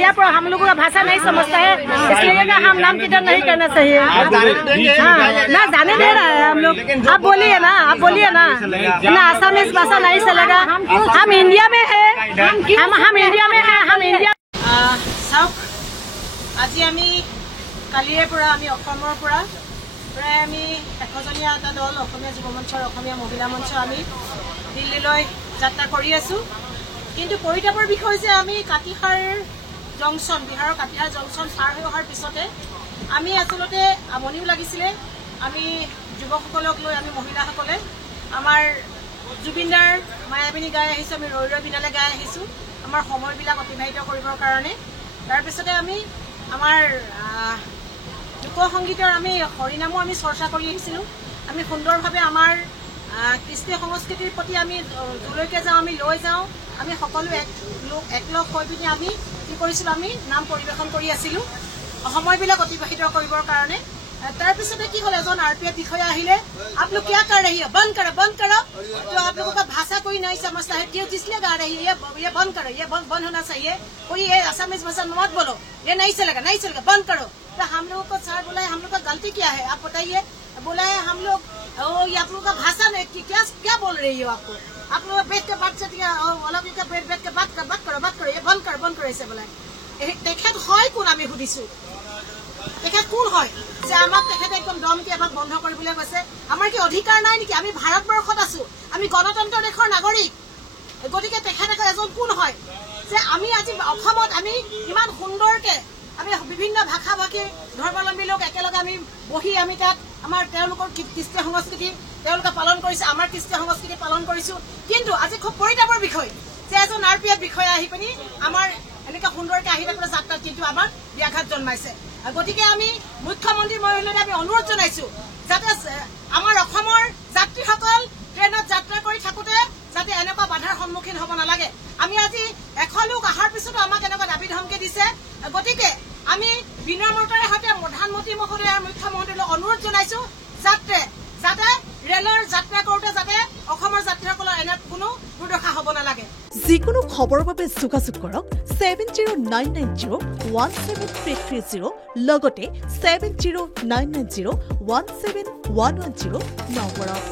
यहाँ पर हम लोगों का भाषा नहीं समझता है, इसलिए हम नाम कीर्तन नहीं करना चाहिए। ना जाने दे रहा है हम लोग। आप बोलिए ना, आप बोलिए ना, आसामीज भाषा नहीं चलेगा। हम इंडिया में है, हम इंडिया में है, हम इंडिया। চাওক আজি আমি কালিৰে পৰা আমি অসমৰ পৰা প্ৰায় আমি 100জনীয়া এটা দল অসমীয়া যুৱ মঞ্চৰ অসমীয়া মহিলা মঞ্চ আমি দিল্লীলৈ যাত্ৰা কৰি আছো। কিন্তু পৰিতাপৰ বিষয় যে আমি কাটিহাৰ জংচন, বিহাৰৰ কাটিহাৰ জংচন পাৰ হৈ অহাৰ পিছতে আমি আচলতে আমনিও লাগিছিলে। আমি যুৱকসকলক লৈ আমি মহিলাসকলে আমাৰ জুবিনদাৰ মায়াবিনী গাই আহিছোঁ, আমি ৰৈ ৰৈ বিনালে গাই আহিছোঁ আমাৰ সময়বিলাক অতিবাহিত কৰিবৰ কাৰণে। তাৰপিছতে আমি আমাৰ লোকসংগীতৰ আমি হৰিনামো আমি চৰ্চা কৰি আহিছিলোঁ। আমি সুন্দৰভাৱে আমাৰ কৃষ্টি সংস্কৃতিৰ প্ৰতি আমি যলৈকে যাওঁ আমি লৈ যাওঁ, আমি সকলো একলগ হৈ পিনে আমি কি কৰিছিলোঁ, আমি নাম পৰিৱেশন কৰি আছিলোঁ সময়বিলাক অতিবাহিত কৰিবৰ কাৰণে। তাৰপিছতে কি হ'ল, এজন RPF বিষয়া আহিলে, आप लोग क्या कर रही है, बंद करो तो आप लोगों का भाषा कोई नहीं समझता है, क्यों किसलिए गा रही है, ये बंद करो, ये बंद होना चाहिए, कोई ये असमीज भाषा मत बोलो, ये नहीं चलेगा बंद करो। तो हम लोगों को सर बोला है हम लोग का गलती क्या है आप बताइए। बोला है हम लोग ये आप लोगों का भाषा नहीं, क्या बोल रही हो, आप लोग बैठ के बात करती है, अलग बैठ के बात करो, ये बंद करो ऐसे बोला। तेखत হয় কোন আমি সুধিছো, তেখেত কোন হয় যে আমাক তেখেতে একদম দমকি আমাক বন্ধ কৰিবলৈ কৈছে। আমাৰ কি অধিকাৰ নাই নেকি? আমি ভাৰতবৰ্ষত আছো, আমি গণতন্ত্ৰ দেশৰ নাগৰিক। গতিকে তেখেত এজন কোন হয় যে আমি আজি অসমত আমি ইমান সুন্দৰকে আমি বিভিন্ন ভাষা ভাষী ধৰ্মাৱলম্বী লোক একেলগে আমি বহি আমি তাত আমাৰ তেওঁলোকৰ কৃষ্টি সংস্কৃতি তেওঁলোকে পালন কৰিছে, আমাৰ কৃষ্টি সংস্কৃতি পালন কৰিছো। কিন্তু আজি খুব পৰিতাপৰ বিষয় যে এজন RPF বিষয়া আহি পিনি আমাৰ এনেকৈ সুন্দৰকে আহি পেলাই যাত্ৰাত কিন্তু আমাৰ ব্যাঘাত জন্মাইছে। গতিকে আমি মুখ্যমন্ত্ৰী মহোদয়লৈ আমি অনুৰোধ জনাইছো যাতে আমাৰ অসমৰ যাত্ৰীসকল ট্ৰেইনত যাত্ৰা কৰি থাকোঁতে যাতে এনেকুৱা বাধাৰ সন্মুখীন হ'ব নালাগে। আমি আজি 100 লোক অহাৰ পিছতো আমাক এনেকুৱা দাবী ধমকি দিছে। গতিকে আমি বিনম্ৰতাৰে সৈতে প্ৰধানমন্ত্ৰী মহোদয় আৰু মুখ্যমন্ত্ৰীলৈ অনুৰোধ জনাইছো যাতে ৰেলৰ যাত্ৰা কৰোঁতে যাতে অসমৰ যাত্ৰীসকলৰ এনে কোনো দুৰ্দশা হ'ব নালাগে। যিকোনো খবৰৰ বাবে যোগাযোগ কৰক 7099017330 লগতে 7099017110 নম্বৰত।